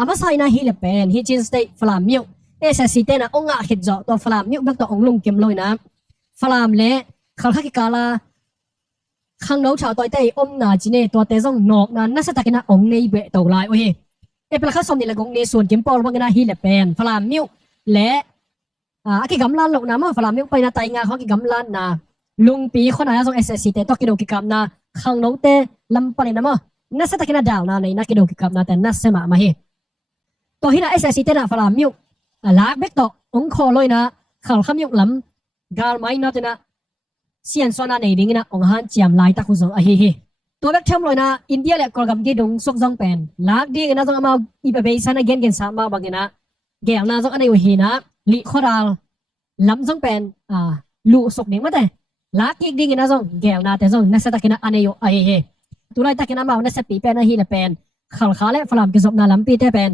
ama sai na hi le pen hi chin state flam miu SSC te na onga khit jo to flam miu bak to onglung kem loi na flam le khal kha ki kala khang no chao toi te om na ji ne to te jong nok na na sa takina ong nei be to lai o hi e pla kha som ni la gong ne suan kem pol bang na hi le pen flam miu le ki gam lan lo na ma flam miu pai na tai nga kho ki gam lan na lung pi khona ya jong SSC te to ki do ki kam na khang no te lam pa ni na ma na sa takina dal na nei na ki do ki kam na te na se ma ma hi to hi na SSC te na flam miu lak bek to ong kho loi na khal kham yok lam gal mai na te na sian sona nei ding na ong han chiam lai ta khu zo a hi hi to bek tham loi na India le kol gam gi dong sok jong pen lak ding na jong amao I be san again gen sa ma bangena gel na jong anei hi na li khoral lam jong pen lu sok ning ma te lak ki ding na jong gel na te jong na sa ta kina anei yo a hi hi tu lai ta kina ma na sa pi pen na hi le pen khal kha le flam ki zop na lam pi te pen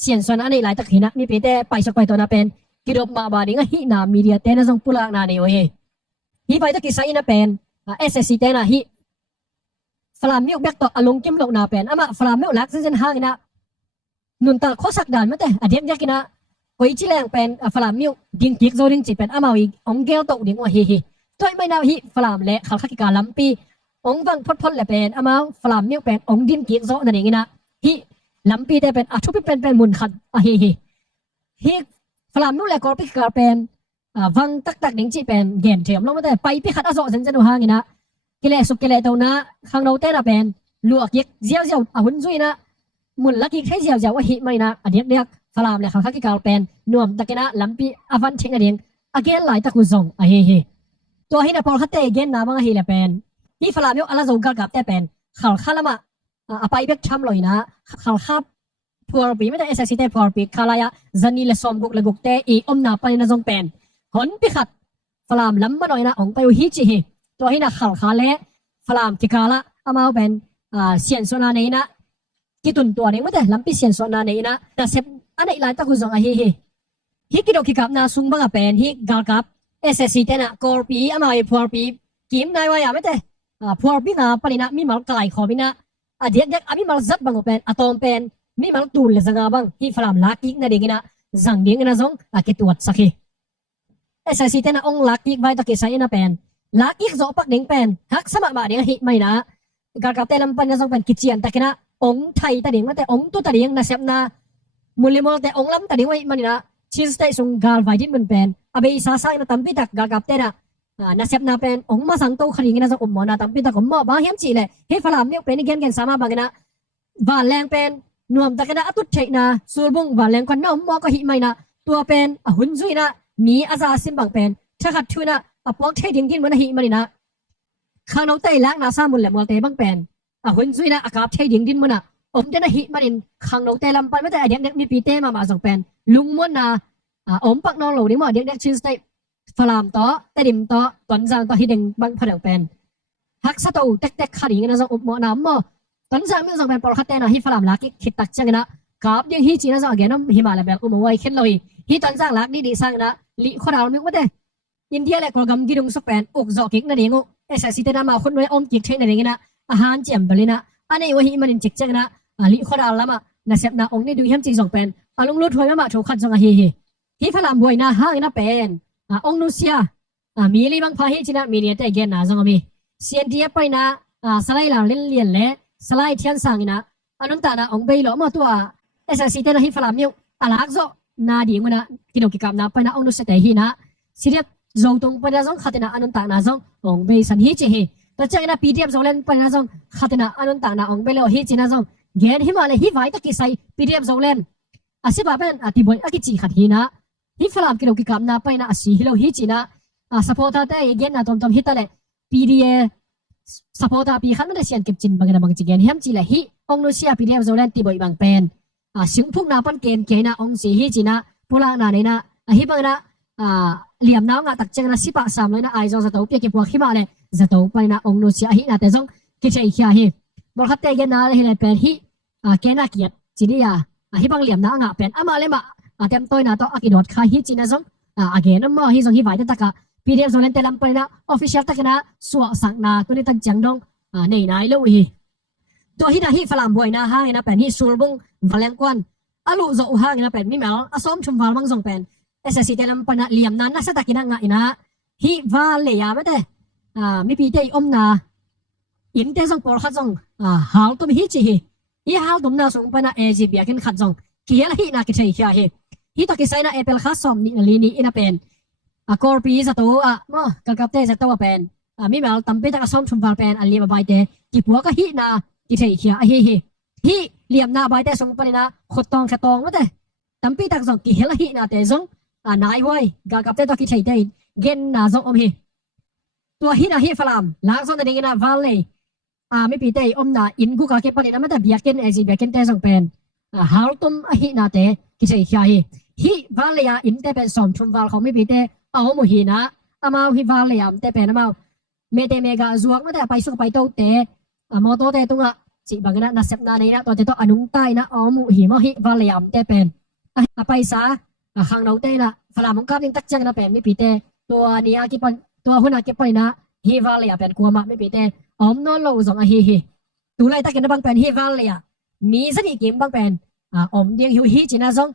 sian sona anei lai ta khina mi pi te pai sok pai to na pen ki dop ma ba ding hi na media te na jong pulak na nei yo hi hi pai ta ki sai na pen SSC te na hi flam miu bek to along kim lo na pen ama flam miu lak sin hang na nun ta khosak dan ma te adek yakina koi chi leng pen flam miu ding kik zo ding chi pen ama wi ong gel to ding wa hi hi toy mai na hi flam le khal kha ki ka lam pi ong wang phot phot le pen ama flam miu pen ong ding kik zo na ding na hi lam pi te pen a thu pi pen mun khat a hi hi hi flam miu le kor pi ka pen wang tak tak ding chi pen gen them lo ma te pai pi khat a zo zen zen hang ina kile suk kile to na khang no te na pen luak yek ziaw ziaw a hun zui na mun laki khai ziaw ziaw a hi mai na adek dek flam le khal kha ki ka pen nuam takena lampi avan thing ading again lai ta ku zong a hi hi to hi na por khate again na bang hi le pen hi flam yo ala zo gal gap te pen khal khalama a pai bek tham loi na khal khap por pi ma te SSC te por pi khala ya zani le som guk le guk te I om na pa na zong pen hon pi khat flam lam ma noi na ong pa hi chi hi to hi na khal kha le flam ki kala amao pen sian sona nei na ki tun to nei ma te lampi sian sona nei na ta sep anei lai ta ku zong a hi hi hi ki do ki kap na sung banga pen hi gal kap SSC te na kor pi amai por pi kim nai wa ya ma te por pi na palina mi mal kai kho bina adek dek abi mal zat bang pen atom pen mi mal tul le zanga bang hi flam la ki na ding na zang ding na zong ki tuat sakhi SSC te na ong la ki vai ta ki sai na pen la ki zo pak ding pen hak sama ma ding hi mai na gal kap te lam pan na zong pen kichian ta kina ong thai ta ding ma te ong tu ta ding na sep na mulimol te ong lam ta ding wai mani na chin state sung gal vai din mun pen abe sa sa na tampi tak gal kap te na sep na pen ong ma sang to khring na zong mo na tampi tak mo ba hiam chi le he falam miu pen gen gen sama bangena wa leng pen nuam ta kana atut thei na sulbung wa leng kon na mo ko hi mai na tua pen a hun zui na mi aza sim bang pen thakat thu na apok thei ding din mun hi mani na khang no tai lak na sa mun le mol te bang pen a hun zui na akap thei ding din mun na om te na hi manin khang no te lam pan ma te adek dek mi pi te ma zong pen lung mon na om pak no lo ding mo adek dek chin state falam to te dim to ton jang to hi ding bang phadang pen hak sa to tek tek khari na zong up mo na mo ton jang mi zong pen por khate na hi falam lak ki khit tak chang na kap ding hi chi na zong again hi ma la bel um wai khen loi hi ton jang lak di sang na li khoral mi ma te India le kol gam gi dung sok pen ok zo kik na ding SSC te na ma khon noi om kik thei na ding na a han chem belina ane wa hi manin chik chang na li khoral lama na sep na ong ni du hem chi zong pen alung lu thoi ma tho khat zong a hi falam boi na hang na pen ong nu sia mi li bang pha hi china media te gen na zong mi CNDF pai na salai la len lien le salai thian sang ina anun ta na ong bei lo ma to SSC te na hi falam miu alak zo na ding na kino ki kam na pai na ong nu se te hi na siriat zo tong pa na zong khatina anun ta na zong ong bei san hi chi hi to chang na PDF zo len pa na zong khatina anun ta na ong bei lo hi china zong gen hi ma le hi vai ta ki sai PDF zo len asiba ben ati boy aki chi khat hi na hi falam ki ro ki kam na pai na asi hi lo hi china supporter ta again na tom tom hi ta le PDF supporter pi khan na sian kip chin bang na bang chi gen hem chi le hi ong no sia PDF zo len ti boy bang pen sing phuk na pan ken ke na ong si hi china pula na ne na hi bang na liam naw nga tak chang na sipa sam le na ai zo za to pe ki pwa khima le za to pai na ong no sia hi na te zong ki chei khia hi bol khat te gen na le hi le pen hi ke na kiat chi ni ya hi bang liam na nga pen ama le ma tem toy na to akidot kha hi china zong again mo hi zong hi vai ta ka PDF zo len te lam pai na official ta kana suwa sang na to ni tan chang dong nei nai lo hi ตัวฮินาฮิฝรั่งบวยนะฮางนะเป็นฮิซูลบงวาเลงกวนอาลุโซฮางนะเป็นมิเมลอสอมชุมวาลบังซงเป็นSSC ลัมปนะเลียมนั้นนะสะตะกินะงะอินะฮิวาเลยามะเตมิปีเตอมนาอินเตซงปอลขัดซงฮาลตุมฮิจิฮิฮาลตุมนาสงปนะเอจิเบียกินขัดซงกิเฮลฮินะกิเชยคิยาฮิตอกิไซนะเอเปลขัดซอมนี่ลีนี่อินะเป็นกอร์ปีซะโตมะกัลกับเตซะโตเป็นมิเมลตัมเปตะอสอมชุมวาลเป็นอันเลียมบายเตกิปัวกะฮินะกิเชยคิยาฮิเลียมนาบายเตสงปะนะขดตองขะตองมะเตตัมปีตักซงกิเฮลฮินะเตซงนายไว้กากับเตตอกิเชยเตเกนนาซงอมฮิตัวฮินาฮิฟลามลางซงตะดิงนะวาเลไม่ปีเตอมนาอินกูกาเก็บปะนี่นะมะตะเบียเกนเอจิเบียเกนเตซงเป็นฮาลตุมฮินาเตกิเชยคิยาฮิวาเลยาอินเตเป็นสอมชุมวาลของไม่ปีเตเอาหมู่ฮินะอามาฮิวาเลยามเตเป็นอามาเมเตเมกาซวกมะตะไปสุกไปโตเตมอโตเตตุงะจิบังนะนะเซปนานี่นะตัวเตโตอนุงใต้นะเอาหมู่ฮิมอฮิวาเลยามเตเป็นไปซาข้างเราเตนะฝรั่งมุงกับยังตักจังนะเป็นไม่ปีเตตัวนี้อากิปตัวหัวหน้าเก็บไปนะฮิวาเลยเป็นกัวมาไม่ปีเตอมนอลโลซงฮิตัวไล่ตักกันบังเป็นฮิวาเลยมีสักอีกเกมบังเป็นอมเดียงฮิวฮิจินะซง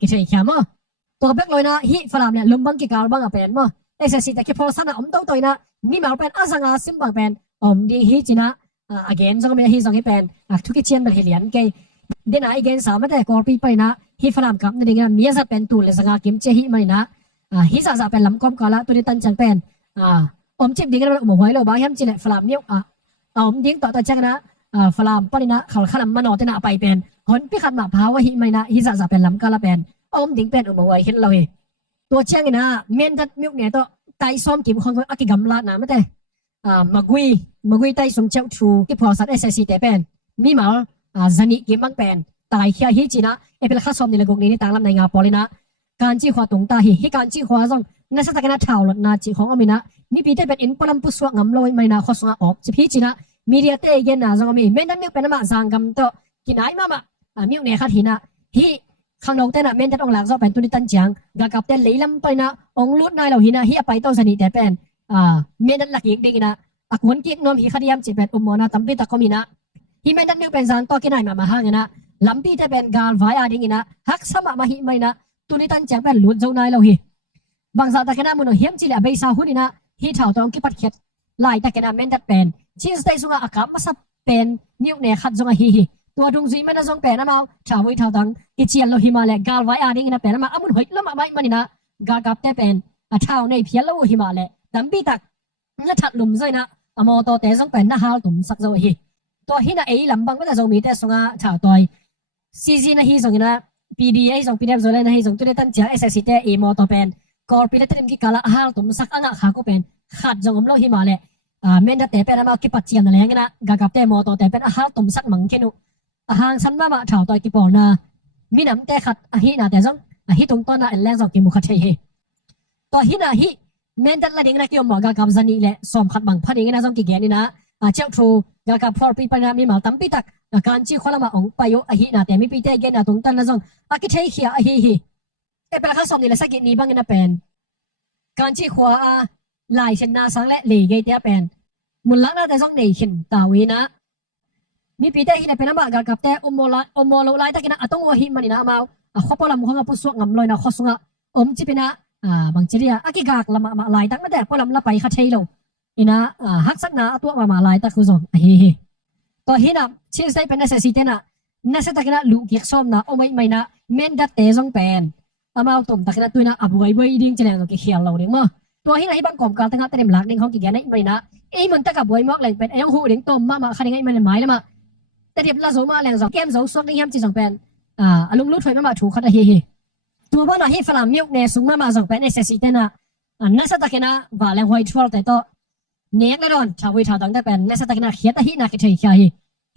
กิเชยขามอตัวเบกลอยนะฮิฝรั่งเนี่ยลุมบังกิกาลบังเป็นมอเอเซซิตะกิพอลสันอมโตตัวนะมีมาเป็นอาสังอาซิมบังเป็นอมเดียงฮิจินะagain ซงเมฮิซงฮิเป็นทุกเชียนเป็นเฮียนเกเดน่า again สามแต่กอร์ปีไปนะฮิฝรั่งกับนั่นเองมีจะเป็นตัวเลสงากิมเจฮิไม่นะฮิซาจะเป็นลำกอมกาละตัวนี้ตั้งจังเป็นอมจิบดิ้งกันหมู่หอยเราบางยามจิเลฝรั่งเนี่ยอมดิ้งต่อจังนะฝรั่งปนินะเขาขนมมันอตนะไปเป็นคนพิขัดมาพาวฮิไม่นะฮิซาจะเป็นลำกาละเป็นอมดิ้งเป็นหมู่หอยเห็นเราตัวเชียงนะเมนดัดมิวเนี่ยตัวไตซ้อมกิมคนอากิกัมลานะไม่ได้มากุยไตสมเจ้าทูที่พอสัตว์SSC แต่เป็นมีมาจันิกิมบังเป็นตายเขียฮิจินะเอเป็นข้าซ้อมในระบบนี้ต่างลำในงาปอลินะการจีขวาตรงตาฮิการจีขวาส่งนักสตะกันเท่าหลดนาจีของอเมนะมีปีเตเป็นอินปลัมปุสวงำลอยไม่นาข้อสงออกจิพิจินะมีเดียเตเกนนะส่งมีเมนนั้นมิวเป็นมาสังกัมโตกินไอมามิวเนี่ยขัดหินะฮิข้างนอกเตนะเมนนั้นองหลังส่งเป็นตุนิตันจังกากับเตไหลลำไปนะองลุดนายเราหินะฮิไปโตสนิทแต่เป็นเมนนั้นหลักอีกดีนะอักวนกิกนอมฮิคดียมจิเป็นอุโมนะตัมปีตะคอมินะฮิเมนนั้นมิวเป็นสังโตกินไอมาหางนะลำปีแต่เป็นการไว้อาดิงินะฮักสมามาฮิไม่นะตุนิตันจังเป็นหลุดเจ้านายเราฮิบางสัตว์ตะกันมุนเฮียมจิเลเบย์ซาหุนินะฮิเท่าตองกิปัดเข็ดไล่ตะกันเมนดัดเป็นชิสไตซุงอากามาสับเป็นนิวเนขัดซุงฮิตัวดงซีมันนะซุงเป็นนะมาชาววิเท่าตังกิเชียนเราฮิมาเลการไว้อาดิงินะเป็นนะมาอมุนหอยละมาไม่มันนี่นะกากับแต่เป็นชาวในเพียรเราฮิมาเลตัมปีตักนัดถัดลุมใจนะอโมโตเตซุงเป็นนะฮาลตุมสักโซฮิตัวฮินะเอลำบังก็จะซุงมีแต่ซุงชาวตอยซีซีนะฮิซุงนะ PDA ซุง PDF ซุงนะฮิซุงตุเรตันเจ้า SSC เตเอโมโตเป็นกอร์ปีเลตริมกิกาละฮาลตุมสักอังขาก็เป็นขัดจงอมโลฮิมาเลเมนดัตเตเป็นมากิปัจเจียนนั่นแหละนะกากับเตโมโตเตเป็นฮาลตุมสักมังคินุหางสันมาชาวตอยกิปอนามีน้ำเตขัดฮินาเตซงฮิตรงต้นน่ะแรงจงกิมุขัดเฮตัวฮินาฮิเมนดัตละดิงนะกิอมกากับซันนี่แหละสอมขัดบังพัดเองนะจงกิเกนี่นะเจ้าทรูกากับพอร์ปีปนามีมาตัมปีตักการจีคนละมาองไปโยฮินาเตมีปีเตเกนะตรงต้นนะจงกิเชยขี้ฮิเอเป็นข้าสอมนี่แหละสักกินี้บังนะเป็นการจีขวาลายเช่นนาสังและเหลเกเตเป็นมุนลักน่าแต่จงในขินตาวีนะมีปีเตฮินะเป็นน้ำมากากับเตอมโมโลไลตะกินะต้องวหิมันนี่นะมาข้อปลามุขงาปุสวงำลอยนะข้อสงะจิเป็นนะบางทีเนี่ยกิกากละมาลายตั้งไม่แต่ปลาละไปขัดเชยโลอินะฮักสักนะตัวมาลายตะคุซงตัวฮินะเชื่อใจเป็นนักเสียนะนักเสียตะกินะลูกเกียกซ้อมนะไม่นะเมนดัตเตจงเป็นมาตุ่มตะกินะตัวนะอับไว้ดิ้งจะเนี่ยเราเขียนเราเด้งมั้งตัวฮินะบางกลมการตั้งแต่เต็มหลักดิ้งของกิกเนี่ยไม่นะมันตะกับไว้มากเลยเป็นยังหูดิ้งต้มมาขัดยังไงมันหมายเลยมาแต่เดี๋ยวเราสมาแรงสองเกมสองส่วนนี้ยังจีสองเป็นลุงลุดถอยมาถูกขัดตัวบ้านเราให้ฝรั่งมิวเนี่ยสูงมาสองเป็นSSCเตนะนักสตะกินะว่าแรงหอยทัวร์แต่ตัวเนียกแล้วโดนชาววิชาตั้งแต่เป็นนักสตะกินะเขียนแต่ฮินักเฉย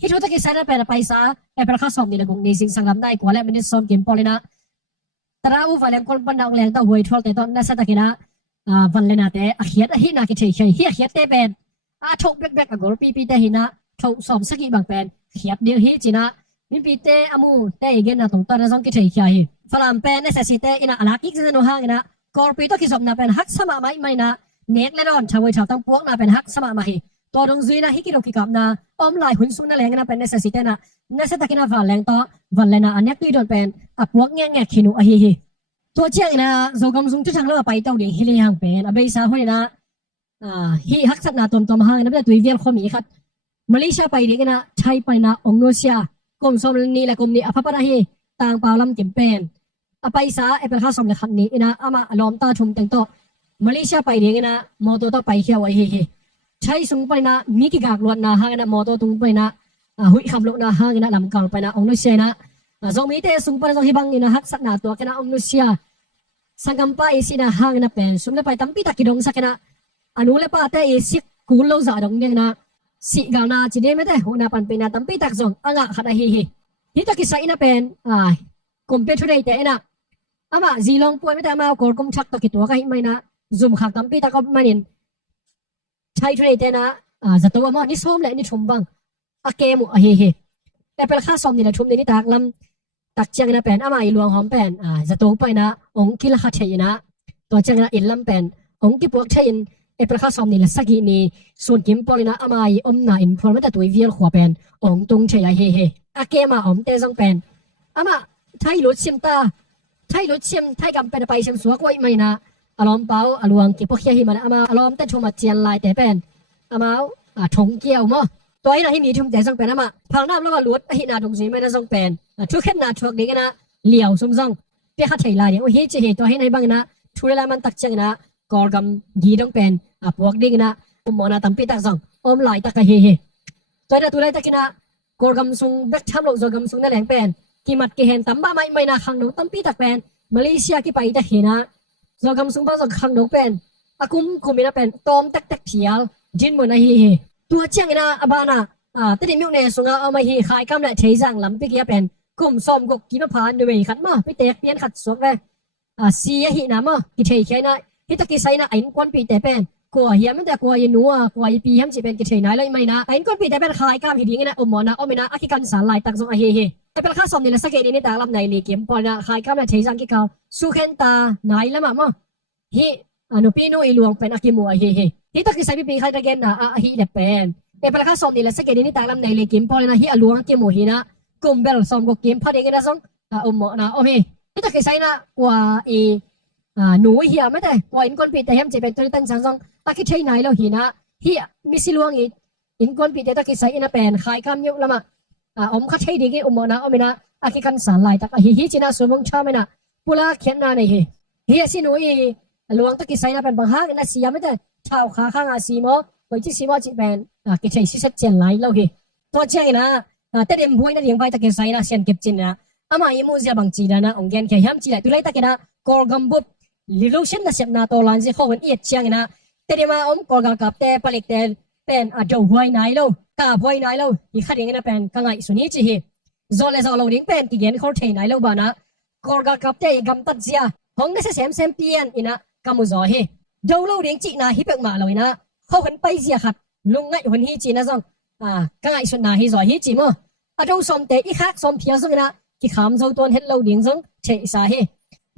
ฮิทุตะกิใส่ได้เป็นไปซะเป็นข้าสอบนี่แหละกงนี้สิ่งสังกัดได้กว่าแล้วมันได้ซ้อมเกมพอเลยนะแต่เราว่าแรงคนบันดาลแรงตัวหอยทัวร์แต่ตัวนักสตะกินะวันเลนะแต่เขียนแต่ฮินักเฉยเขียนแต่เป็นชกแบกกอลปีแต่ฮินะชกซ้อมสักกี่บางเป็นเขียนเดียวฮิจีนะมีปีเตอมูเตอีกนะตรงตอนนั้นส่งกิจเฉยฝรั่งเป็นSSCเตอินะลักอีกจะโนห่างนะกอลปีตัวกิจสมนะเป็นฮักสมาไม่นะเนกและดอนชาวเวชาวตั้งพวกนะเป็นฮักสมาไม่ ตัวดงซุยนะฮิกิโรกิกับนะอมลายหุ่นซุนะแรงนะเป็น necessity นะ necessity นะวันแรงต่อวันแลนะอันนี้คือโดนเป็นพวกแง่ๆขินุอะฮิตัวเจียงนะโซกำซุงจุดทางเราไปต้องเดียงฮิลีฮังเป็นอเบซาหัวนะฮิฮักสัตนาตัวห้างนะเป็นตัวเวียนข้อมีครับมาเลเซียไปดีกันนะไทยไปนะองโนเซียกรมสมนี่และกรมนี้อภัปนะฮิต่างเปล่าลำเก็บเป็นไปซาเป็นข้าสมเลยคันนี้นะอามาลอมตาชุมแต่งต่อมาเลเซียไปดีกันนะมอโตต่อไปเขียวไอ้ฮิใช้ซุงไปนะมีกิกากลวนนะหางนะมอโตตุงไปนะหุยคำลุนะหางนะลำกลางไปนะองโนเซียนะซองมีเตซุงไปซองฮิบังนี่นะฮักสัตนาตัวกันนะองโนเซียสังกัมไปสินะหางนะเป็นซุงเลยไปตั้มปีตะกิดงสักนะอนุเลยป้าเตยสิกูโลซาดงเดียงนะสิกานาจีเดไม่ได้หัวหน้าปันเป็นนะตั้มปีตักซองอ่างขัดฮิฮิตะกิสัยนะเป็นคอมเพลตได้แต่นะอามาจีลองป่วยไม่ได้มากอลกุมชักตะกิตัวก็หิไม่นะซุมขักตั้มปีตะก็มันเห็นใช้ทรีแต่นะจะตัวมันนี่ซ้อมแหละนี่ชมบังเกมเฮแต่เป็นค่าซ้อมนี่แหละชมนี่ตักลำตักเจียงนะเป็นอามาอีหลวงหอมเป็นจะตัวไปนะองค์กิลขัดเชยนะตัวเจียงนะอินลำเป็นองค์กิปวกเชยประคาสอมนี่ละสักนี้ส่วนกิมปอลินะอามายอมนาอินพอลไม่แต่ตัวเวียลขวาเป็นองตรงเฉยเฮเกมาอมเตซังเป็นอามาไทยลุดชิมตาไทยลุดชิมไทยกำเป็นไปชิมสัวกวยไม่นะอารมณ์เปล่าอารมณ์กิปวกเฮียหิมันอามาอารมณ์แต่ชมมาเจียนลายแต่เป็นอามาชงเกี่ยวมั้งตัวนี้นะที่มีชมแต่ซังเป็นอามาพังน้ำแล้วก็ลุดหินาตรงสีไม่ได้ซังเป็นทุกเข็นนาทุกนี้กันนะเหลี่ยวซุ่มซังเปียขัดไทยลายเนี่ยโอ้เฮจะเฮตัวให้ในบ้างนะทุเรศมันตักเจงนะกอลกำยีดงเป็นพวกดิ้งนะมอนาตั้มปีตักซังอมลายตักเฮตัวนี้ตัวไรตักนะกอลกำซุงแบกทำลงโซกำซุงนั่นแหละเป็นกิมัดกิเห็นตั้มบ้าไม่นาขังนกตั้มปีตักเป็นมาเลเซียกี่ไปตักเห็นนะโซกำซุงบ้าโซขังนกเป็นกุมมีนะเป็นตอมตักเพียลจินเหมือนเฮตัวเจียงนะอบานะแต่เดี๋ยวมีเนี่ยซุงเอามาเฮขายกำและเทจังลำปีกี้เป็นกุมซ้อมกกี่มาผ่านด้วยขัดมาไปเตะเปลี่ยนขัดสวกเลยเสียหินะมั้งกี่เทแค่นั้นฮิตะกิไซนะไอ้คนปีแต่เป็นกลัวเหี้ยมันแต่กลัวยันนัวกลัวปีhemสิเป็นกิเทไหนเลยไม่นะไอ้คนปีแต่เป็นขายกล้ามหิดิงนะอมนะอมนะอคิกันสารลายตักซงเฮแต่เป็นค่าสมนี่ละสักเกดีนี่แต่ลำในลีเกมปอนะขายกล้ามนะเทจังกิเขาสุเคนตาไหนละมั้งฮินุปีโนอีหลวงเป็นอคิมัวเฮฮิตะกิไซปีขายตะเกนนะฮิเลเป็นแต่เป็นค่าสมนี่ละสักเกดีนี่แต่ลำในลีเกมปอนะฮิอหลวงกิมัวฮินะกุมเบลสมกเกมพอดีกันนะซงอมนะโอเคฮิตะกิไซนะกว่าหนูเหี่ยไม่ได้กว่าอินคนปีแต่เห็นจะเป็นตัวตั้งจังซังตักคิดใช่ไหนแล้วหินะเหี่ยมิสิลวงอีอินคนปีแต่ตักคิดใส่อินนะเป็นขายคำยุละมาอมคัดใช่ดีกี่อมนะอมนะอาคิกันสารลายตักฮิจินะสมองชาไม่นะปุระเขียนนาในเหี่ยสิหนูอีลวงตักคิดใส่นะเป็นบางห้างนะเสียไม่ได้ชาวขาข้างสีโมไว้ที่สีโมจีเป็นกิจใช้สิสัจเจนไหลแล้วเหตัวเจ้านะแต่เดิมบุยนะเลี้ยงไว้ตักคิดใส่นะเสียนเก็บจินนะอามาอิมูเสียบางจีนะองเกนแค่ย้ำจีเลยตัวไรตักคิดนะกอลกัมบุบลิลูเชนนะเสียบนาโตลันสิเขาเป็นเอียดเชียงนะแต่เดี๋ยวมากอลกับแต่ผลิตแต่เป็นเจ้าหวยไหนแล้วกาหวยไหนแล้วอีกขัดยังนะเป็นกังไงสุนีจีฮีโซเลโซเราเลี้ยงเป็นกี่เย็นเขาเทไหนแล้วบ้านะกอลกับแต่กำตัดเสียห้องนั้นเสียมเปลี่ยนอีนะกำมือจ่อฮีเจ้าเราเลี้ยงจีนะฮิเปกมาเลยนะเขาเห็นไปเสียขัดลุงไงคนฮีจีนะซองกังไงสุนนาฮีจ่อฮีจีมั้งเจ้าสมแต่อีคักสมเพียซงนะกี่คำเจ้าตัวเห็นเราเลี้ยงซงเชยสาฮี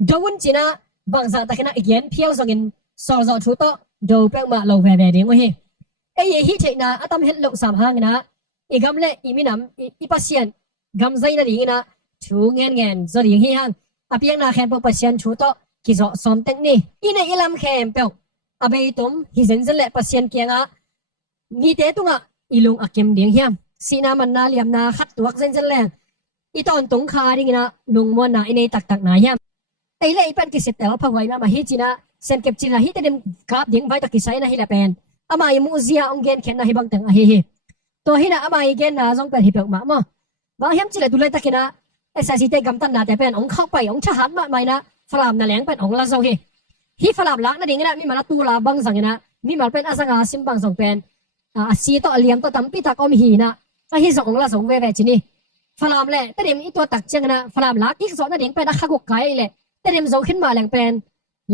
เจ้าวันจีนะบางสัตว์ตะกี้นะอีกยันเพียวส่งอินสอดชุดโตดูเปล่ามาเราแหวเดียงวะเฮไอ้ยี่เทนะอาตมเห็นลูกสามหางนะอีกำเล่อีมินำอีปัสยันกำใจนะดีนะชูเงินจะดีที่หางอาเพียงนาแข่งพวกปัสยันชุดโตกิจสมเต็งนี่อีในอีลำแข่งเปล่าอาเบยตุมฮิเซนเซเล่ปัสยันเกียงอ่ะมีเตตุงอ่ะอีลุงอาเกมเดียงเฮียมสีน้ามันนาเลียมนาขัดตัวเซนเซเล่อีตอนตรงคาดิงนะลุงมวนนาอีในตักนาเฮียมไอ้เล่เป็นกิจแต่ว่าพอไว้มาฮิจินะเซนเก็บจินะฮิตเดมกราบดิ้งไว้ตะกิไซนะฮิละเป็นอามาอิมูเซียองเกนเข็นนะฮิบังตังอะเฮตัวฮินะอามาอิเกนนะซองเป็นฮิเปกมาบ่บางเฮมจิละดูเลยตะกินะไอ้สาสิเตกำตันนะแต่เป็นองเข้าไปองชะหันมาไม่นะฝรั่งน่ะแหลงเป็นองละซองฮิฝรั่งลักนะดิ้งนะมีมาละตูลาบังสังนะมีมาเป็นอาสังอาซิมบังซองเป็นสีโตเลียมโตตั้มปิตะก็มีหินะก็ฮิสองละซองเวเวจินี่ฝรั่งแหละแต่เดมอีตัวตักเจงนะฝรั่งลักอีกสองนะดิ้งเป็นนักขกุกไก่แหละแต่เดิมโซขึ้นมาแหลงเป็น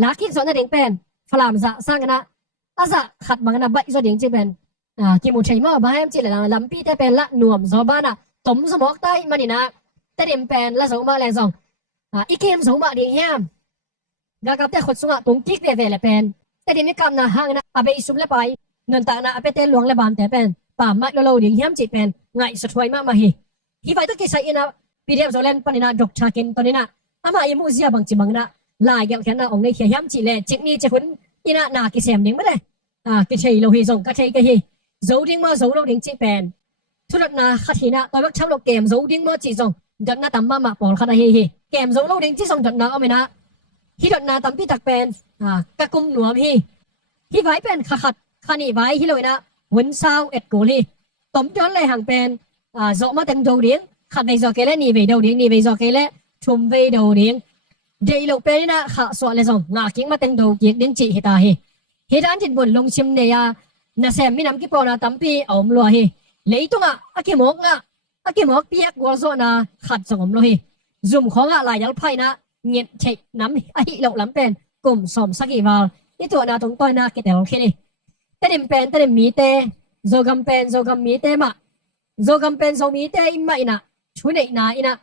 ลักขี้สอนนั่นเองเป็นฝรั่งจะสร้างนะอาจะขัดบางนะใบโซเดียงจีเป็นกิมูชัยมาบ้าให้จีเลยนะลำปีแต่เป็นละหน่วมโซบ้านะต้มสมองใต้มันนี่นะแต่เดิมเป็นละสองมาแรงสองอีกเกมสองมาดีเฮียมกากแต่ขดสงะตรงกิ๊กเวเวเลยเป็นแต่เดิมมีกำนะห่างนะอาเบยสุบเลยไป เงินตานะอเปเตหลวงและบานแต่เป็นป่าไม้โลๆดิ่งเฮียมจิเป็นไงสะถวยมากมาฮีที่ไปตะกี้ใส่นะปีเดียวโซเลนปนินะดอกชากินตอนนี้นะอามาอีมูเซียบางจิบังนะลายแกนะองในเฮียมจิเลยจิกนี่จะคุณอีนะนากิเซมดิ่งไม่ได้กิเชยโลหิซงกะเชยกะฮีโซดิ่งมาโซโลดิ่งจิเป็นทุรนาขัดหินะตอนวักช้ำโลเกมโซดิ่งมาจิซงดันนาตั้มมาปอลขนาดฮีเกมโซโลดิ่งจิซงดันนาเอาไหมนะที่ดันนาตั้มพี่ตักเป็นกะกุมหลวมฮีที่ไว้เป็นขัดขานี่ไว้ที่เลยนะหุ่นเศร้าเอ็ดโกลีต้มจนเลยห่างเป็นโซมาเต็งโดดิ่งขัดในโซเกเลนี่ไปโดดิ่งนี่ไปโซเกเลชุมไปโดดิ่งเดี๋ยวเราเป็นนะข้าสวดเลยส่งงากิ้งมาเต็งโดเกียกดิ่งจีฮิตาฮีฮิตอันจิตบุญลงชิมเนี่ยนาเซมมีน้ำกิปอนาตั้มปีเอามลัวฮีเลยตัวอากิมอกอากิมอกเปียกวัวโซนาขัดส่งมลัวฮีซุ่มของหลายยัลไพนะเงียบเช็คน้ำอาฮิเหล่าล้ำเป็นกลุ่มสมสักอีวาลนี่ตัวนาตรงต้อยนาเกตแต่โอเคนี่แต่เดิมเป็นแต่เดิมมีเตโซกัมเป็นโซกัมมีเตมาโซกัมเป็นโซมีเตอิมมาอินะช่วยในนาอินะ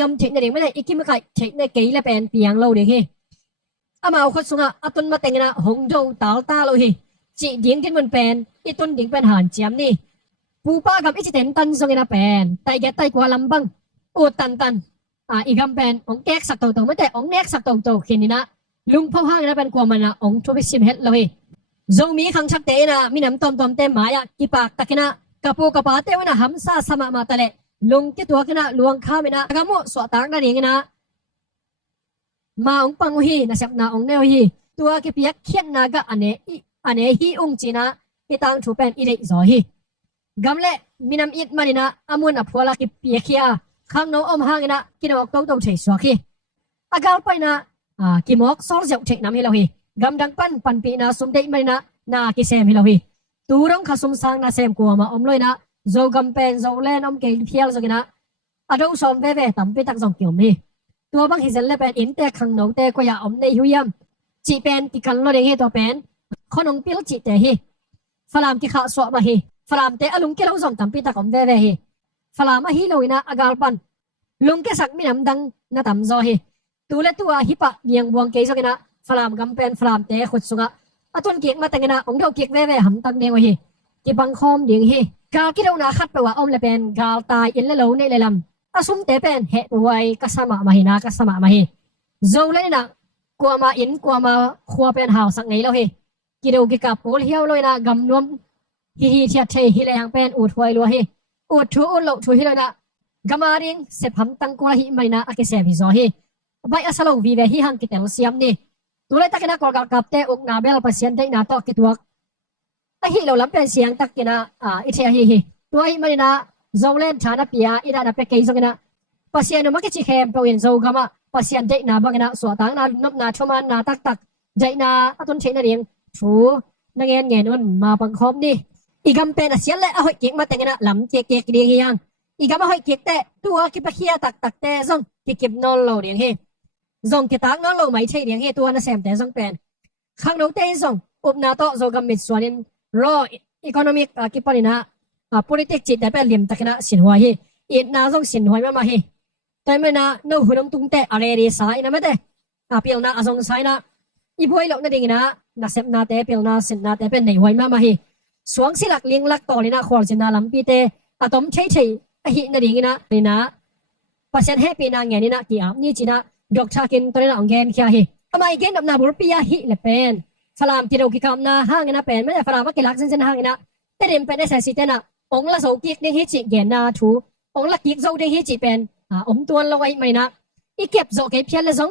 ยอมเช็คในเด็กไม่ได้อีกที่ไม่ใครเช็คในเกย์และเป็นเปียงเราเด็กเฮอามาเอาคนสุงอาตุนมาเต็งนะหงโจตาตาเราเฮจีดิ้งกันมันเป็นอีตุนดิ้งเป็นหานเจียมนี่ปูป้ากับอีจิเต็นตันทรงนะเป็นไตแกไตกว่าลำบังอูตันอีกำเป็นองแกกสักโตไม่แต่องแนกสักโตเขียนนี่นะลุงพ่อห้างนะเป็นกว่ามันนะองทุบซิมเฮ็ดเลยโซมีขังชักเตนะมีน้ำต้มเต็มหมายกิปากตะกินะกะปูกะปาเตวนะหำซาสมามาตะเลลุงกิตัวกินะลวงข้ามินะกะโมสวตางนะเดงนะมาองปังฮีนะเสพนาองเนวฮีตัวกิเปียกเขียนนากะอันเนฮีองจีนะอีตังถูเป็นอีเดซอฮีกำเละมีน้ำอิดมานี่นะอามุนอภัวลากิเปียกเขียข้างโนอมห่างนะกินออกโตเฉยสวกีอากาลไปนะกิมอกซอลเจาเช็คน้ำให้เราฮีกำดังปันปีนะสมเด็จไม่นะนากิเซมให้เราฮีตูร้องขสมสังนาเซมกัวมาอมเลยนะโจกำเป็นโจเล่นอมเกลเพียลโจกินะอดูสมเว่ตั้มไปตั้งสองเกี่ยวมีตัวบางหินเล่เป็นอินเตข้างโนเตก็อย่าอมในหุยมจีเป็นที่กันเราเด็กให้ตัวเป็นขนมปิลจีเตฮีฝรั่งที่ข้าสวบมาฮีฝรั่งเตอลุงกิเราสมตั้มไปตั้งอมเว่ฮีฝรั่งมาฮีโลวินะอากาลปันลุงแกสักมีน้ำดังนาตั้มโจฮีตัวเล็กตัวฮิปะเบียงบวงเกยโจกินะฝรั่งกำเป็นฝรั่งเตะขุดสุงะอาตุนเกียกมาแต่งนะองเดียวเกียกเว่หำตังเดียวฮีที่บังคอมเดียงฮีกาคิดเอาหน้าคัดไปว่าอมเลยเป็นกาลตายอินเลโลในเลยลำอาซุมเตเป็นเหตุไว้กัสมามาฮีนะกัสมามาฮีโจเลยนะกลัวมาอินกลัวมาขัวเป็นหาวสังไงแล้วฮีกิโดกิกับโผล่เหี้ยวเลยนะกำนวมฮีเทียเทฮีเลยยังเป็นอุดไว้ลัวฮีอุดชูอุดโลชูฮีเลยนะกำมาเรียงเสพหำตังกุลฮีไม่นะอากิเสพฮิโซฮีไปอาศัยวิเวหิหังกิเตลเซียมนี่ตัวเล็กตะกินะกอลกับเตอุกนาเบลพัศยันเตนาตอกิตวักไอฮิเราลำเป็นเสียงตะกินะอิเทียฮีตัวฮิมันนะโจเล่นชานาปียอิดานาเปเกยโจกินะพัศยันนุมักจิเคมเปวินโจกามาพัศยันเตนาบังนะสวตังนานบนาชมันนาตักใจนาอตุนเชนนาเรียงชูนังเงินนุ่นมาบังคอมนี่อีกำเป็นเสียเลยเอาหอยเก็กมาแต่งนะลำเจ๊กเรียงยังอีกำมาหอยเก็กเตตัวกิปะเคียตักเตซงกิเก็บนอนโลเรียงฮีซงกิตักนอนโลไม่ใช่เรียงฮีตัวน่ะแซมแต่ซงเป็นข้างโน้ตเตซงอุบนาโตโจกำมิดส่วนรออีโคโนมิกกิปานินะpolitics จิตแต่เป็นเหลี่ยมตะกินะสินหัวฮีอีนาซงสินหัวมาฮีแต่ไม่นะโน้หุ่นตุงเตอะไรดีสายนะไม่เตเปียลนาซงสายนะอีพวยหลอกนั่นเองนะน่ะเซมนาเตเปียลนาสินนาเตเป็นในหัวมาฮีสวงสิลักเลี้ยงลักต่อเลยนะควอลจินาลำปีเตอะตอมใช้หินั่นเองนะนี่นะปัจจัยให้ปีนางเงี้ยนี่นะกี่นี่จีนะดอกชากินตัวนี้นะองเกนขี้หิทำไมเกนดับนาบุรปียหิเลเป็นฝรั่งที่เราคิดคำนะห้างนะเป็นไม่ใช่ฝรั่งว่ากิลักเส้นห้างนะแต่เดิมเป็นได้เสียสิเตนะองละโซกิกเด้งหิจิเกนนาทูองละกิกโซเด้งหิจิเป็นตัวเราไว้ไม่นะอีเก็บโซเก็บเพี้ยนเลยซง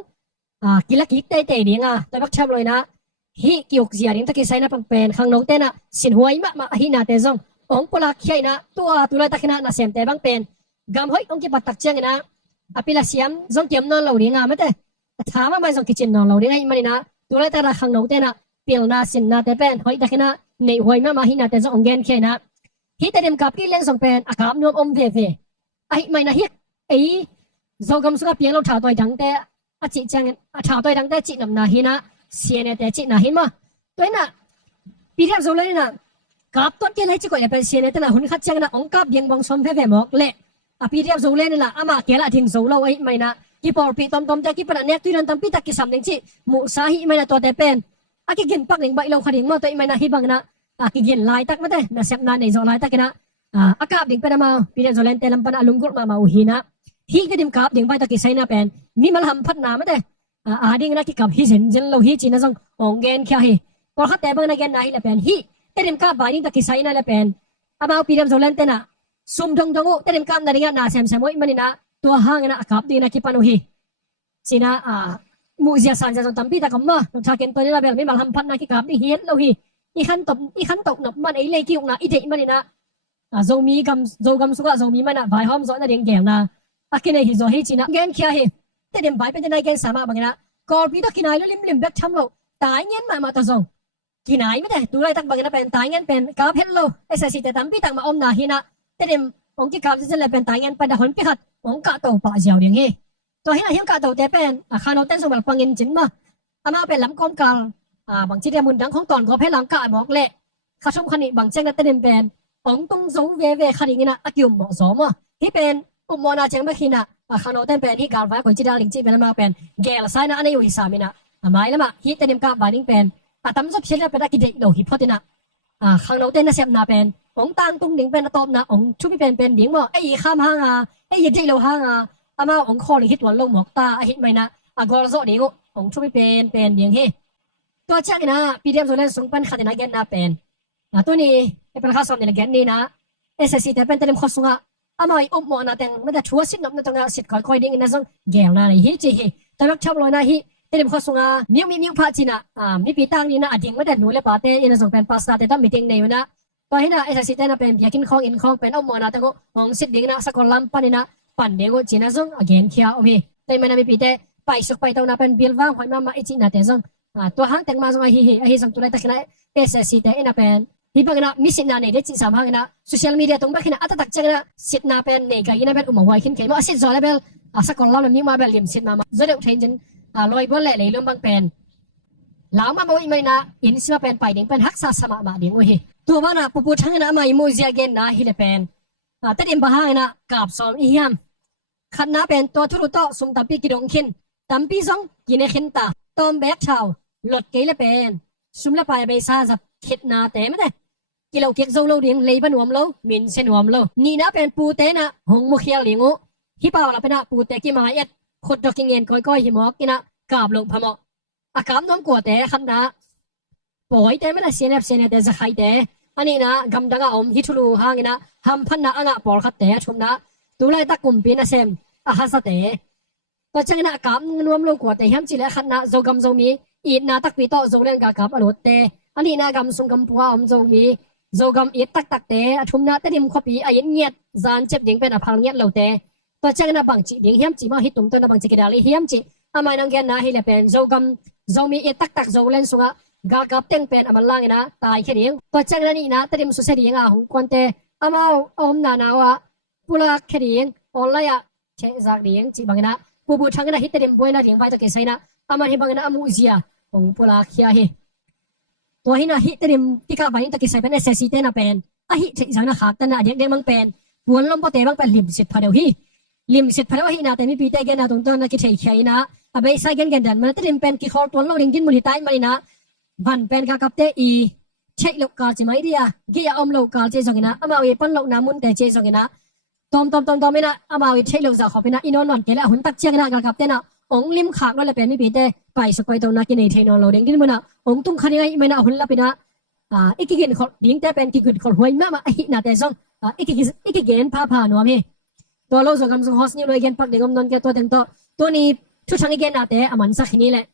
กิลักกิกเตะเดียงแต่บักชับเลยนะหิกิวกเสียดิ้งตะกี้ใส่นะปังเป็นข้างโน้ตเตนะสินหัวอีมาหินาเตซงองปลาเขียนะตัวเลยตะกินะน่ะเสียมแต่บังเป็นกำห้อยองกิบัตตักเชียงนะอภิลาเซียมซงเกียมนอนเราเรียงไม่แต่ถามว่าไม่ซงกิจนอนเราเรียงมันนี่นะตัวเลยแต่ละข้างโน้ตเตนะเปียลนาสินนาแต่เป็นห้อยตะกินะในหัวมาหินาแต่ซงองเกนเขียนะฮิตเดิมกับกิเลนซงเป็นอากาศนวมเวไอไม่นะฮิตไอโจกำสุกเปียงเราชาวตัวดังแต่จิจังชาวตัวดังแต่จินำนาหินะเสียเนี่ยแต่จินาหิมาตัวน่ะปีเดียวโจเลยนะกับต้นเกล้จิกว่าเป็นเสียเนี่ยแต่ละหุ่นขัดเชียงนะองกับยังบังสมเวหมอกเละปีเดียวโจเลยนี่ละอามาเกล้ทิ้งโจเราไอ้ไม่นะกี่ปอปีต้มจะกี่ปนัดเนี่ยตุยนันตั้มปีตะกี่สามหนึ่งจีมุสาหิไม่นะตัวแต่เป็นอากิกินปักหนึ่งใบเราขัดหนึ่งมาตัวไอ้ไม่นะฮิบังนะ ki gen lai tak mate na sep na nei zo lai tak na akap ding pa na ma pidem zo len telam pa na lungkul ma hina hi ke dim kap ding bai ta ki sai na pen mi mal ham phat na mate ding na ki kap hi jen lo hi chin na jong ong gen kya hi por khat te bang na gen na hi la pen hi te dim kap bai ding ta ki sai na la pen ama pidem zo len te na sum dong dong te dim kap na ringa na sem sem oi mani na tua hang na akap ding na ki panu hi sina mu zia san ja jong tampi ta kam ma no tha ken to ni la bel mi mal ham phat na ki kap ding hiet lo hi i khan tok nop man ai le ki uk na i de mani na zo mi gam suka zo mi mana vai hom zo na ding gem na akine hi zo hi china gen kya hi te dem bai pe na gen sama bangina kor pi to kinai lo lim bek tham lo tai ngen ma ta zong kinai me de tu lai tak bangina pen tai ngen pen ka phet lo SSC te tampi tak ma om na hi na te dem ong ki ka je le pen tai ngen pa da hon pi khat ong ka to pa jiao ding hi to hi na hiam ka to te pen khano ten so bal pangin chin ma ama pen lam kom kalบางทีมุนดังของตอนก็เพลังกะบอกแหละข้าชมคันนี้บางเจ้งนะเต็มเป็นองตงสูเวคันนี้นะอากิวเหมาะสมอ่ะที่เป็นอุโมนาเจงเมื่อกี้นะขานอเต็มเป็นที่การไฟคนจีดาลิงจีเป็นมาเป็นแกลไซนะอันนี้อยู่ที่สามินะหมายแล้วมาที่เต็มกับบาริงเป็นตั้มจบเชื่อเป็นกิจโลหิพอดีนะขานอเต็มนะเสียบนาเป็นองตังตุงดิงเป็นตอมนะองชุบเป็นดิงว่าไอ้ข้ามห้างไอ้ยัดใจโลห้างอามาองคอลิฮิตวันลงหมอกตาฮิตไหมนะกอลโซดิงองชุบเป็นดิงเฮตัวเจ้านะปีเดียมโซเลนส่งเป็นขัดนะแกนนะเป็นตัวนี้เป็นข้าสอบในแกนนี้นะ SSC แต่เป็นเต็มข้อสุงอ่ะอามาอุบหมอนะแต่ไม่ได้ชัวร์สิทธิ์นับนะตรงนั้นสิทธิ์ค่อยๆดิ้งนะส่งแกวนะนี่จีฮีแต่ว่าชอบเลยนะฮีเต็มข้อสุงอ่ะมิวพาจีนะมีปีตั้งนี่นะดิ้งไม่ได้หนูเลยปาเต้ยังส่งเป็นภาษาแต่ต้องมีดิ้งในวันนะตอนนี้นะ SSC แต่นะเป็นอยากกินของอินของเป็นอุบหมอนะแต่ก็ของสิทธิ์ดิ้งนะสักคนลำปันนี่นะปั่นเดี๋ยวก็จีนะส่งแกนเขียวโอเคแต่ไม่นะมีปีเต้ไปสุกไปตรงนั้นเป็นบิลว่างหอยมาอีจีนะแต่ส่งตัวหางแต่งมาสมัยฮิสังตัวไรตะกินไอ้SSC แต่อินะเป็นที่บางนะมิสินาเนี่ยเด็กจีสามหางนะโซเชียลมีเดียตรงแบบกินอัตตักจังนะสิทนาเป็นเนี่ยก็ยินะเป็นอุโมงค์ไว้ขึ้นเขียนว่าสิทธิ์จอแล้วเป็นสักคนเราเนี่ยมีมาเป็นลิมสิทมาจะเดือดเทนจนลอยบนแหล่เลยเรื่องบางเป็นหลังมาโมยไม่นะอินสิมาเป็นไปดิ่งเป็นฮักษาสมามาดิ่งโอ้ยตัวบ้านะปูทั้งนะมาอิโมจิอาเกนนะฮิเลเป็นแต่ดิมบ้าหางนะกับสองอีหามขันนะเป็นตัวทุรุโตสุ่มตัมปีกิดงขินตัมปีสองกินขินตาต้มแบกชาวหลดเกลเป็นซุมละไปไปซาจับคิดนาแต่ไม่ได้กิโลเก็กโซโลเดียงเลยบ้านหวมโลมินเซนหวมโลนี่นะเป็นปูเตนะหงมุขเขียวเหลียงฮิปาวละเป็นปูเตกิมาเอ็ดขดดอกกิเงินก้อยหิมอกกินะกาบลงพมอากาศน้ำกัวแต่คำนะปล่อยแต่ไม่ได้เสียแต่จะใครแต่อันนี้นะกำดังอมฮิทุลูหางนะห้ามพันนะอ่างปอลขัดแต่ชมนะตัวไรตะกุ่มปีนะเซมฮัสเตก็จังนะกำนวมลงกัวแต่ห้ามจิเลขันนะโจกำโจมีอีนาตักปีโตโจเล่นกับอรรถเตอันนี้นะกำสุงกำปัวอมโจมีโจกำอีตักเตชุมนะแต่ดิมขบีอายินเงียดจานเจ็บดิ่งเป็นอภังเงียดเหล่าเตก็จังนะบังจิดิ่งเฮียมจิมาฮิตุงตัวนะบังจิกดาลีเฮียมจิอามานังแกนะฮิเลเป็นโจกำโจมีอีตักโจเล่นสุงะกับเต็งเป็นอมันล่างนะตายแค่ดิ่งก็จังนะนี่นะแต่ดิมสุเสดิ่งหงควันเตอามาอมนานาวะปุระแค่ดิ่งออนไลน์เชจากดิ่งจิบังนะปูทั้งนะฮิตเต็มป่วยนะดิ่งไว้ตะเกษนะอามาฮิบังนะอามูเซียองปุระเขียเฮตัวหินะฮิตเต็มที่กาบายินตะกิใส่เป็นSSCเตนะเป็นหิเทจังนะขาดตนะเด็กมังเป็นปวนลมปะเตบังเป็นลิมสิทธิ์พะเดียวฮิลิมสิทธิ์พะเดียวหินะแต่มีปีเตกันนะตรงต้นนะกิเทเขียนะอาไปใส่กันดันมันเต็มเป็นกิคอตัวเราดิ่งกินมุลิตายมันนะวันเป็นกากับเตอีเช็คโลกาจิไม่ดีอ่ะกิยาอมโลกาเจจงนะอามาวิปันโลกน้ำมุนแต่เจจงนะตอมไม่นะอามาวิเช็คโลกจะขอเป็นนะอินนอนเกล้าหุ่นตักเชียงนะกับเตนะองลิมขากนั่นแหละเป็นมีปีเตไปสกอยตรงนักกินเทนอลเราเด้งกินมันนะองตุ้งคันยังไงไม่นะหุ่นละปีนะอีกกินคนดิ้งแต่เป็นกินคนหวยมากอีกนาแต่ซ่องอีกกินผ้าหนัวมีตัวเราจะกำลังฮอสนิวเลยกินปักเด็กกำนันแกตัวเต็มตัวนี้ทุกครั้งกินนาแต่มันสักนี้แหละ